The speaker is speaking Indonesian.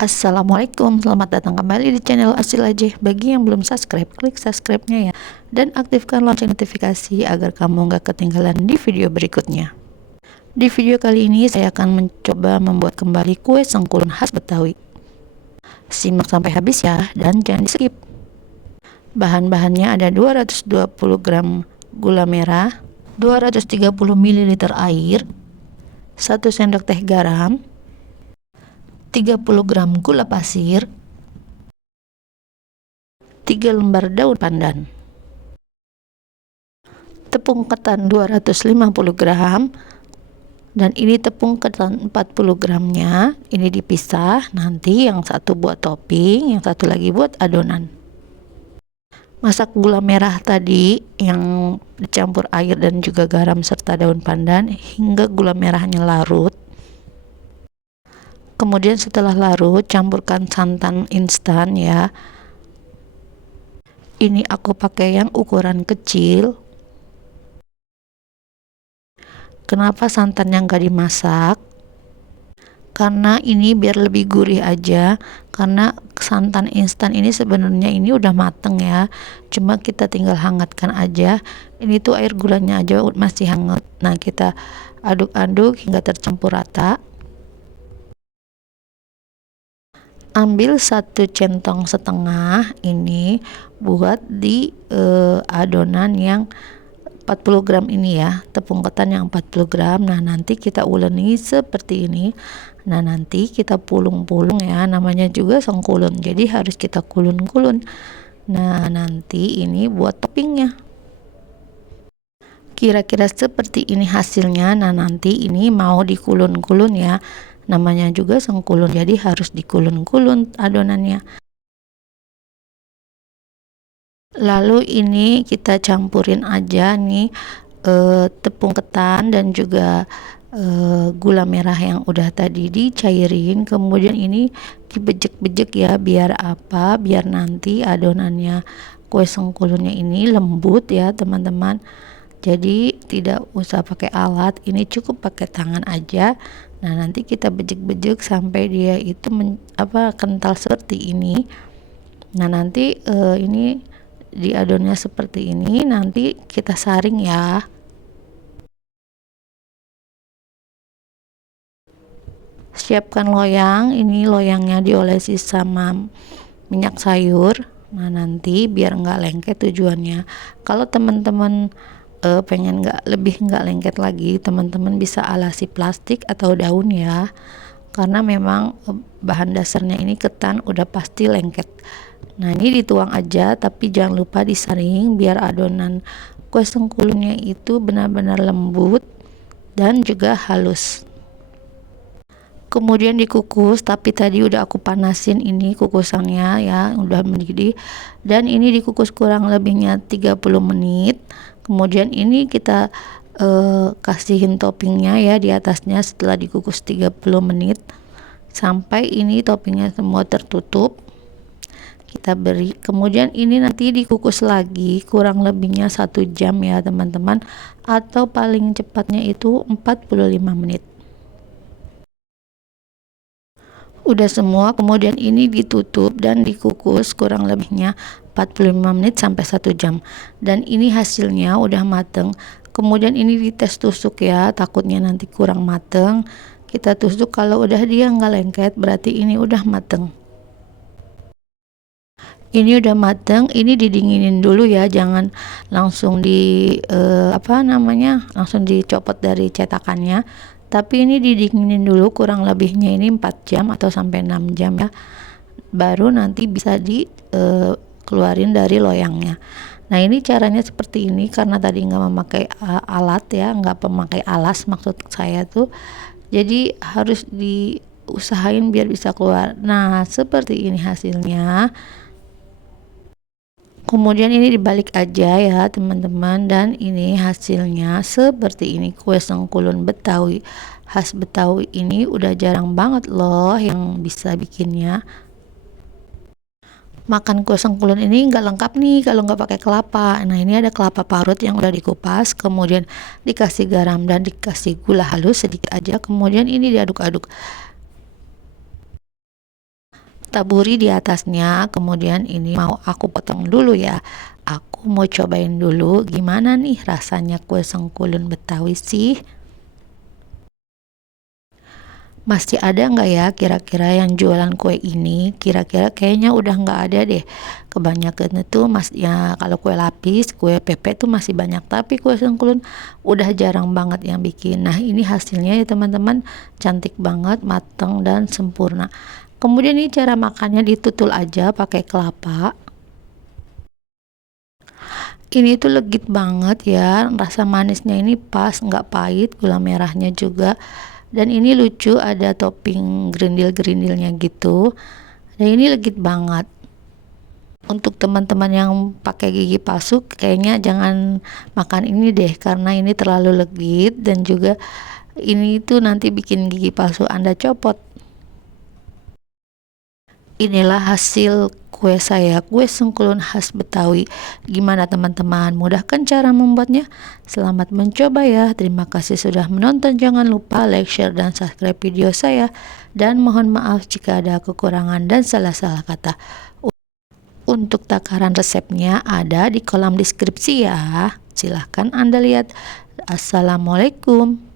Assalamualaikum, selamat datang kembali di channel Asil Aja. Bagi yang belum subscribe, klik subscribe-nya ya, dan aktifkan lonceng notifikasi agar kamu nggak ketinggalan di video berikutnya. Di video kali ini saya akan mencoba membuat kembali kue sengkulun khas Betawi. Simak sampai habis ya, dan jangan di skip. Bahan-bahannya ada 220 gram gula merah, 230 ml air, 1 sendok teh garam, 30 gram gula pasir, 3 lembar daun pandan, tepung ketan 250 gram, dan ini tepung ketan 40 gramnya, ini dipisah, nanti yang satu buat topping, yang satu lagi buat adonan. Masak gula merah tadi yang dicampur air dan juga garam serta daun pandan hingga gula merahnya larut. Kemudian setelah larut, campurkan santan instan ya. Ini aku pakai yang ukuran kecil. Kenapa santannya nggak dimasak? Karena ini biar lebih gurih aja. Karena santan instan ini sebenarnya ini udah mateng ya. Cuma kita tinggal hangatkan aja. Ini tuh air gulanya aja masih hangat. Nah, kita aduk-aduk hingga tercampur rata. Ambil 1 centong setengah ini buat di adonan yang 40 gram ini ya, tepung ketan yang 40 gram. Nah, nanti kita uleni seperti ini. Nah, nanti kita pulung-pulung ya, namanya juga sengkulun, jadi harus kita kulun-kulun. Nah, nanti ini buat toppingnya. Kira-kira seperti ini hasilnya. Nah, nanti ini mau dikulun-kulun ya, namanya juga sengkulun, jadi harus dikulun-kulun adonannya. Lalu ini kita campurin aja nih tepung ketan dan juga gula merah yang udah tadi dicairin. Kemudian ini dibejek-bejek ya, biar apa? Biar nanti adonannya kue sengkulunnya ini lembut ya teman-teman. Jadi tidak usah pakai alat, ini cukup pakai tangan aja. Nah, nanti kita bejek-bejek sampai dia itu kental seperti ini. Nah, nanti ini di adonnya seperti ini, nanti kita saring ya. Siapkan loyang, ini loyangnya diolesi sama minyak sayur. Nah, nanti biar nggak lengket tujuannya. Kalau teman-teman pengen nggak lengket lagi, teman-teman bisa alasi plastik atau daun ya, karena memang bahan dasarnya ini ketan udah pasti lengket. Nah, ini dituang aja, tapi jangan lupa disaring biar adonan kue sengkulunnya itu benar-benar lembut dan juga halus. Kemudian dikukus, tapi tadi udah aku panasin ini kukusannya ya, udah mendidih, dan ini dikukus kurang lebihnya 30 menit. Kemudian ini kita kasihin toppingnya ya di atasnya setelah dikukus 30 menit sampai ini toppingnya semua tertutup, kita beri. Kemudian ini nanti dikukus lagi kurang lebihnya 1 jam ya teman-teman, atau paling cepatnya itu 45 menit. Udah semua, kemudian ini ditutup dan dikukus kurang lebihnya 45 menit sampai 1 jam. Dan ini hasilnya udah mateng. Kemudian ini dites tusuk ya, takutnya nanti kurang mateng. Kita tusuk, kalau udah dia nggak lengket berarti ini udah mateng. Ini udah mateng, ini didinginin dulu ya, jangan langsung langsung dicopot dari cetakannya. Tapi ini didinginin dulu kurang lebihnya ini 4 jam atau sampai 6 jam ya. Baru nanti bisa keluarin dari loyangnya. Nah, ini caranya seperti ini karena tadi nggak memakai alat ya, nggak memakai alas maksud saya tuh. Jadi harus diusahain biar bisa keluar. Nah, seperti ini hasilnya. Kemudian ini dibalik aja ya teman-teman, dan ini hasilnya seperti ini. Kue sengkulun Betawi khas Betawi ini udah jarang banget loh yang bisa bikinnya. Makan kue sengkulun ini nggak lengkap nih kalau nggak pakai kelapa. Nah, ini ada kelapa parut yang udah dikupas, kemudian dikasih garam dan dikasih gula halus sedikit aja, kemudian ini diaduk-aduk. taburi di atasnya. Kemudian ini mau aku potong dulu ya. Aku mau cobain dulu gimana nih rasanya kue sengkulun Betawi sih. Masih ada nggak ya kira-kira yang jualan kue ini? Kira-kira kayaknya udah nggak ada deh. Kebanyakan itu mas ya, kalau kue lapis, kue pepek tuh masih banyak, tapi kue sengkulun udah jarang banget yang bikin. Nah ini hasilnya ya teman-teman, cantik banget, matang dan sempurna. Kemudian ini cara makannya, ditutul aja pakai kelapa. Ini tuh legit banget ya, rasa manisnya ini pas, nggak pahit, gula merahnya juga. Dan ini lucu, ada topping gerindil-gerindilnya gitu. Dan ini legit banget. Untuk teman-teman yang pakai gigi palsu, kayaknya jangan makan ini deh, karena ini terlalu legit dan juga ini tuh nanti bikin gigi palsu Anda copot. Inilah hasil kue saya, kue sengkulun khas Betawi. Gimana teman-teman? Mudah kan cara membuatnya? Selamat mencoba ya. Terima kasih sudah menonton. Jangan lupa like, share, dan subscribe video saya. Dan mohon maaf jika ada kekurangan dan salah-salah kata. Untuk takaran resepnya ada di kolom deskripsi ya. Silahkan Anda lihat. Assalamualaikum.